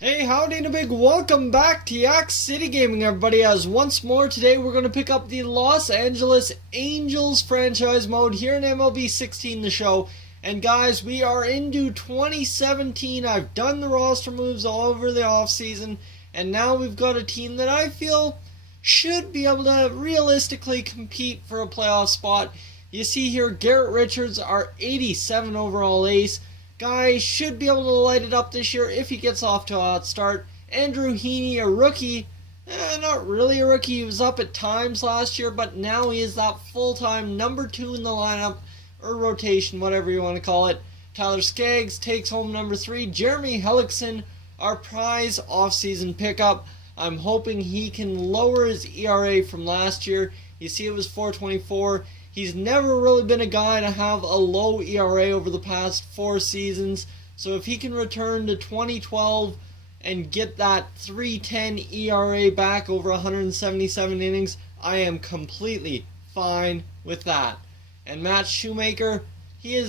Hey, howdy and a big welcome back to Yak-City Gaming, everybody, as once more today we're going to pick up the Los Angeles Angels franchise mode here in MLB 16 The Show. And guys, we are into 2017. I've done the roster moves all over the offseason, and now we've got a team that I feel should be able to realistically compete for a playoff spot. You see here, Garrett Richards, our 87 overall ace. Guy should be able to light it up this year if he gets off to a hot start. Andrew Heaney, a rookie. Not really a rookie. He was up at times last year, but now he is that full-time number 2 in the lineup, or rotation, whatever you want to call it. Tyler Skaggs takes home number 3. Jeremy Hellickson, our prize offseason pickup. I'm hoping he can lower his ERA from last year. You see it was 4.24. He's never really been a guy to have a low ERA over the past 4 seasons. So if he can return to 2012 and get that 3.10 ERA back over 177 innings, I am completely fine with that. And Matt Shoemaker, he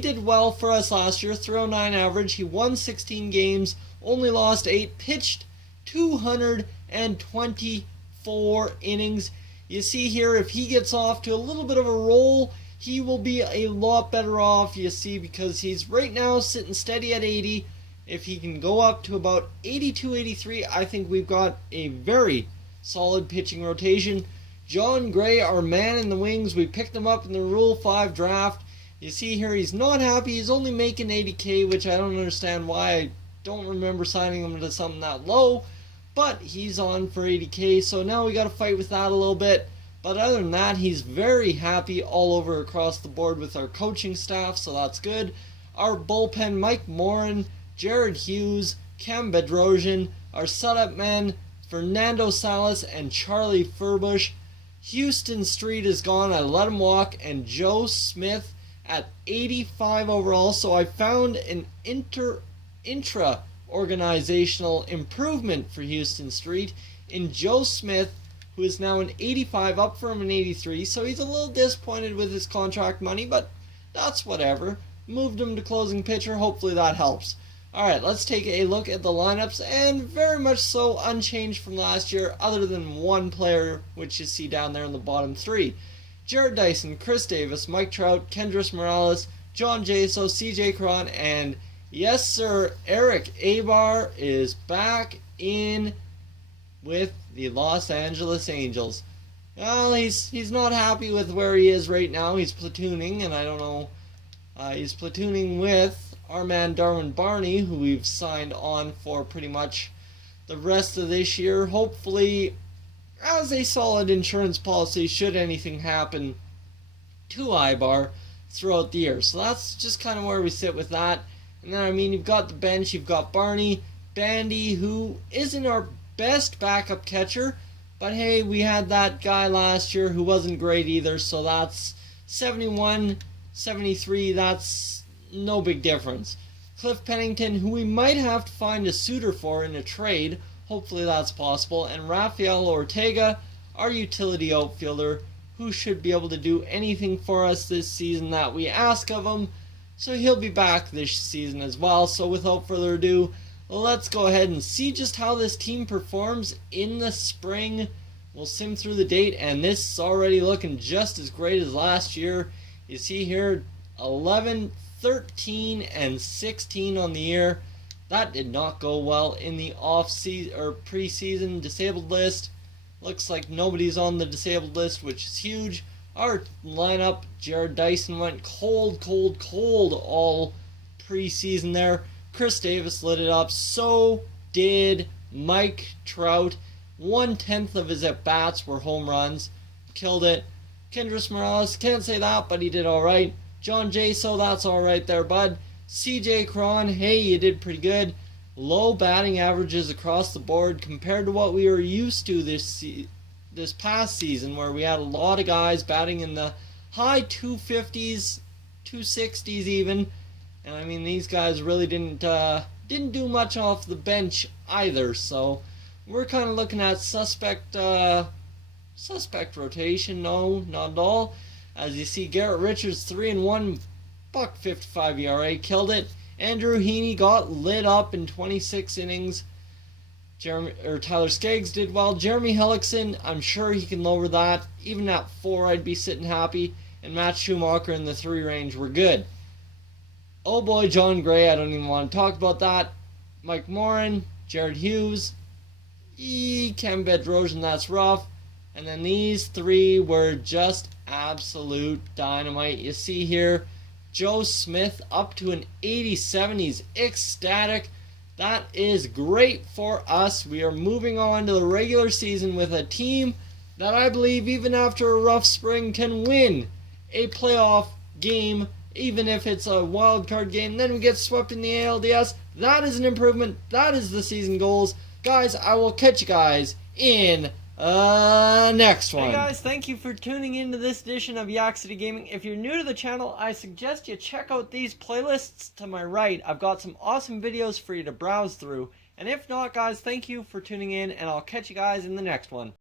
did well for us last year, 309 average. He won 16 games, only lost 8, pitched 224 innings. You see here, if he gets off to a little bit of a roll, he will be a lot better off, you see, because he's right now sitting steady at 80. If he can go up to about 82, 83, I think we've got a very solid pitching rotation. John Gray, our man in the wings, we picked him up in the Rule 5 draft. You see here, he's not happy. He's only making 80K, which I don't understand why. I don't remember signing him to something that low. But he's on for 80K, so now we got to fight with that a little bit. But other than that, he's very happy all over across the board with our coaching staff, so that's good. Our bullpen, Mike Morin, Jared Hughes, Cam Bedrosian, our setup men, Fernando Salas and Charlie Furbush. Houston Street is gone, I let him walk, and Joe Smith at 85 overall. So I found an intra-organizational improvement for Houston Street in Joe Smith, who is now an 85, up from an 83. So he's a little disappointed with his contract money, but that's whatever. Moved him to closing pitcher. Hopefully that helps. Alright, let's take a look at the lineups, and very much so unchanged from last year, other than one player, which you see down there in the bottom 3. Jared Dyson, Chris Davis, Mike Trout, Kendrys Morales, John Jaso, CJ Cron, and yes sir, Eric Abar is back in with the Los Angeles Angels. Well, he's not happy with where he is right now. He's platooning, and I don't know, he's platooning with our man Darwin Barney, who we've signed on for pretty much the rest of this year, hopefully as a solid insurance policy should anything happen to Ibar throughout the year. So that's just kind of where we sit with that. And then, I mean, you've got the bench, you've got Barney, Bandy, who isn't our best backup catcher, but hey, we had that guy last year who wasn't great either, so that's 71, 73, that's no big difference. Cliff Pennington, who we might have to find a suitor for in a trade, hopefully that's possible, and Rafael Ortega, our utility outfielder, who should be able to do anything for us this season that we ask of him. So he'll be back this season as well. So without further ado, let's go ahead and see just how this team performs in the spring. We'll sim through the date, and this is already looking just as great as last year. You see here, 11, 13, and 16 on the year. That did not go well in the off-season or preseason disabled list. Looks like nobody's on the disabled list, which is huge. Our lineup, Jared Dyson went cold all preseason there. Chris Davis lit it up. So did Mike Trout. 1/10 of his at-bats were home runs. Killed it. Kendrys Morales, can't say that, but he did alright. John Jaso, that's alright there, bud. CJ Cron, hey, you did pretty good. Low batting averages across the board compared to what we were used to this past season, where we had a lot of guys batting in the high 250s, 260s even. And I mean, these guys really didn't do much off the bench either. So we're kind of looking at suspect rotation. No, not at all. As you see, Garrett Richards 3-1, $1.55 ERA, killed it. Andrew Heaney got lit up in 26 innings. Tyler Skaggs did well. Jeremy Hellickson, I'm sure he can lower that. Even at 4, I'd be sitting happy. And Matt Schumacher in the 3 range were good. Oh boy, John Gray, I don't even want to talk about that. Mike Morin, Jared Hughes, Ken Bedrosian, that's rough. And then these 3 were just absolute dynamite. You see here, Joe Smith up to an 87. He's ecstatic. That is great for us. We are moving on to the regular season with a team that I believe, even after a rough spring, can win a playoff game, even if it's a wild card game. Then we get swept in the ALDS. That is an improvement. That is the season goals. Guys, I will catch you guys in next one. Hey guys, thank you for tuning into this edition of Yak-City Gaming. If you're new to the channel, I suggest you check out these playlists to my right. I've got some awesome videos for you to browse through. And if not, guys, thank you for tuning in, and I'll catch you guys in the next one.